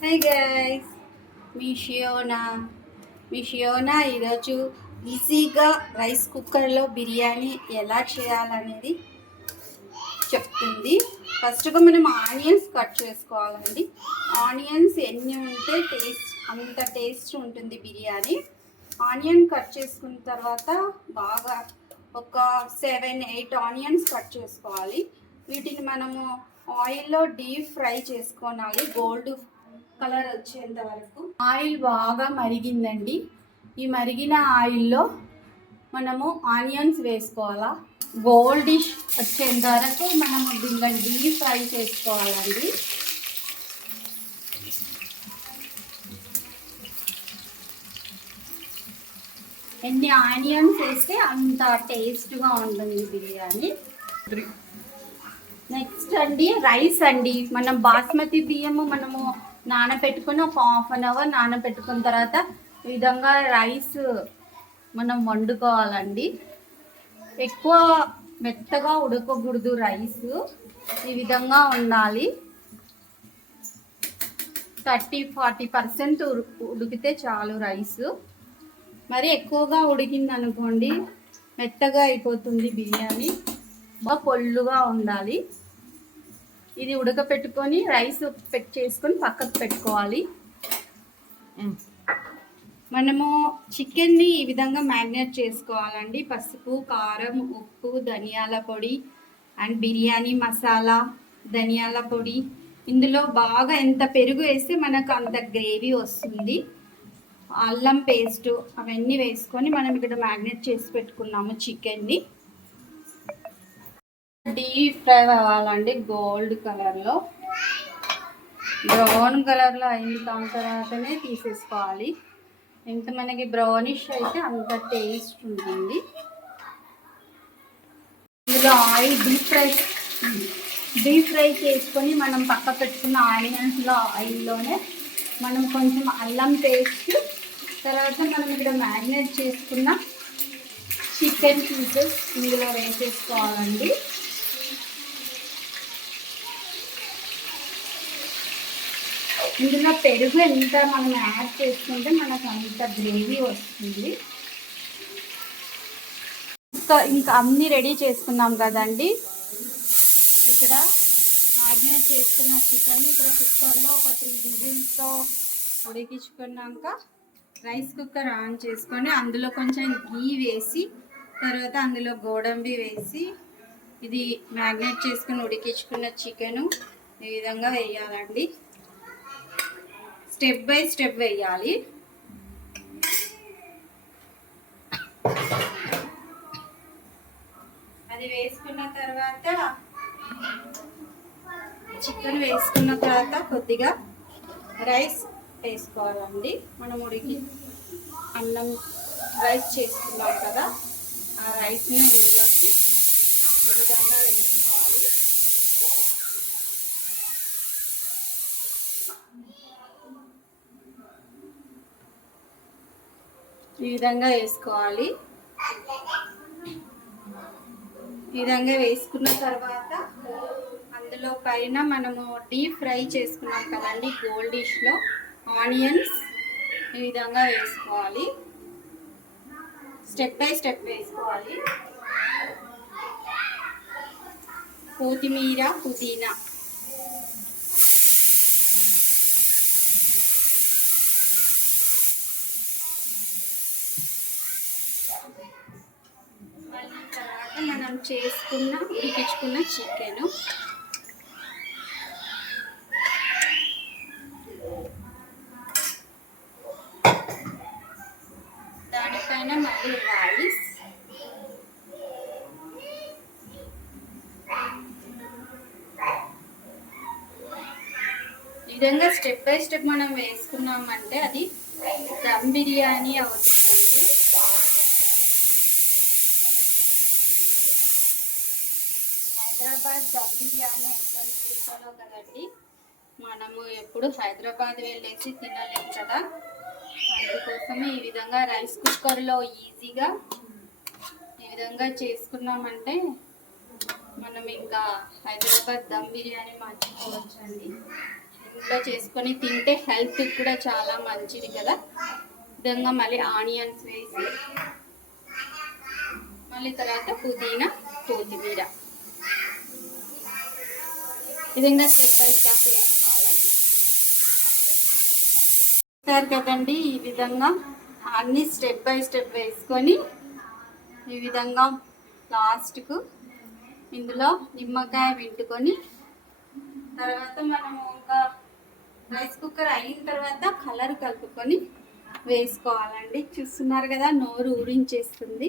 Hi guys, మీ షియోనా ఈరోజు ఈజీగా rice కుక్కర్లో బిర్యానీ ఎలా చేయాలనేది చెప్తుంది. ఫస్ట్గా మనం ఆనియన్స్ కట్ చేసుకోవాలండి. ఆనియన్స్ ఎన్ని ఉంటే అంత టేస్ట్ ఉంటుంది బిర్యానీ. ఆనియన్ కట్ చేసుకున్న తర్వాత బాగా ఒక 7-8 ఆనియన్స్ కట్ చేసుకోవాలి. వీటిని మనము ఆయిల్లో డీప్ ఫ్రై చేసుకోవాలి గోల్డ్ కలర్ వచ్చేంత వరకు. ఆయిల్ బాగా మరిగిందండి. ఈ మరిగిన ఆయిల్లో మనము ఆనియన్స్ వేసుకోవాలా. గోల్డిష్ వచ్చేంత వరకు మనము దీన్ని డీప్ ఫ్రై చేసుకోవాలండి. ఎన్ని ఆనియన్స్ వేస్తే అంత టేస్ట్గా ఉంటుంది బిర్యానీ. నెక్స్ట్ అండి రైస్ అండి. మనం బాస్మతి బియ్యము మనము నానబెట్టుకొని ఒక ½ అన్ అవర్ నానబెట్టుకున్న తర్వాత ఈ విధంగా రైస్ మనం వండుకోవాలండి. ఎక్కువ మెత్తగా ఉడకకూడదు రైస్, ఈ విధంగా ఉండాలి. 30-40% ఉడికితే చాలు రైస్. మరి ఎక్కువగా ఉడికింది అనుకోండి మెత్తగా అయిపోతుంది బిర్యానీ. బాగా పొల్లుగా ఉండాలి. ఇది ఉడకపెట్టుకొని రైస్ చేసుకొని పక్కకు పెట్టుకోవాలి. మనము చికెన్ని ఈ విధంగా మ్యారినేట్ చేసుకోవాలండి. పసుపు, కారం, ఉప్పు, ధనియాల పొడి అండ్ బిర్యానీ మసాలా, ధనియాల పొడి. ఇందులో బాగా ఎంత పెరుగు వేస్తే మనకు అంత గ్రేవీ వస్తుంది. అల్లం పేస్టు అవన్నీ వేసుకొని మనం ఇక్కడ మ్యారినేట్ చేసి పెట్టుకున్నాము చికెన్ని. డీప్ ఫ్రై అవ్వాలండి. గోల్డ్ కలర్లో, బ్రౌన్ కలర్లో అయిన దాని తర్వాతనే తీసేసుకోవాలి. ఎంత మనకి బ్రౌనిష్ అయితే అంత టేస్ట్ ఉంటుంది. ఇందులో ఆయిల్ డీప్ ఫ్రై చేసుకొని మనం పక్క పెట్టుకున్న ఆనియన్స్లో ఆయిల్లోనే మనం కొంచెం అల్లం పేస్ట్, తర్వాత మనం ఇక్కడ మ్యారినేట్ చేసుకున్న చికెన్ పీసెస్ ఇందులో వేసేసుకోవాలండి. ఇందులో పెరుగు ఎంత మనం యాడ్ చేసుకుంటే మనకు అంత గ్రేవీ వస్తుంది. ఇంకా అన్నీ రెడీ చేసుకున్నాం కదండి. ఇక్కడ మ్యారినేట్ చేసుకున్న చికెన్ ఇక్కడ కుక్కర్లో ఒక 3 విజిల్స్తో ఉడికించుకున్నాక రైస్ కుక్కర్ ఆన్ చేసుకొని అందులో కొంచెం గీ వేసి, తర్వాత అందులో గోడంబి వేసి ఇది మ్యారినేట్ చేసుకుని ఉడికించుకున్న చికెను ఈ విధంగా వేయాలండి. స్టెప్ బై స్టెప్ వేయాలి. అది వేసుకున్న తర్వాత చికెన్ వేసుకున్న తర్వాత కొద్దిగా రైస్ వేసుకోవాలండి. మనం అన్నం రైస్ చేసుకున్నాం కదా, ఆ రైస్ని ఇందులోకి ఈ విధంగా వేసుకోవాలి. ఈ విధంగా వేసుకోవాలి. ఈ విధంగా వేసుకున్న తర్వాత అందులో పైన మనము డీప్ ఫ్రై చేసుకున్నాం కదండి గోల్డిష్లో ఆనియన్స్ ఈ విధంగా వేసుకోవాలి. స్టెప్ బై స్టెప్ వేసుకోవాలి. కొత్తిమీర, పుదీనా తర్వాత మనం ఉడికించుకున్న చికెన్ దానిపైన మళ్ళీ రైస్, ఈ విధంగా స్టెప్ బై స్టెప్ మనం వేసుకున్నామంటే అది దమ్ బిర్యానీ అవుతుందండి. హైదరాబాద్ దమ్ బిర్యానీ ఎంత ఇష్టమో కదండి. మనము ఎప్పుడు హైదరాబాద్ వెళ్ళేసి తినలేము కదా, అందుకోసమే ఈ విధంగా రైస్ కుక్కర్లో ఈజీగా ఈ విధంగా చేసుకున్నామంటే మనం ఇంకా హైదరాబాద్ దమ్ బిర్యానీ మర్చిపోవచ్చండి. ఇంట్లో చేసుకొని తింటే హెల్త్ కూడా చాలా మంచిది కదా. విధంగా మళ్ళీ ఆనియన్స్ వేసి మళ్ళీ తర్వాత పుదీనా కొత్తిమీర విధంగా స్టెప్ బై స్టెప్ వేసుకోవాలండి. చూస్తారు కదండి, ఈ విధంగా అన్ని స్టెప్ బై స్టెప్ వేసుకొని ఈ విధంగా లాస్ట్కు ఇందులో నిమ్మకాయ పిండుకొని తర్వాత మనము ఇంకా రైస్ కుక్కర్ అయిన తర్వాత కలర్ కలుపుకొని వేసుకోవాలండి. చూస్తున్నారు కదా, నోరు ఊరించేస్తుంది.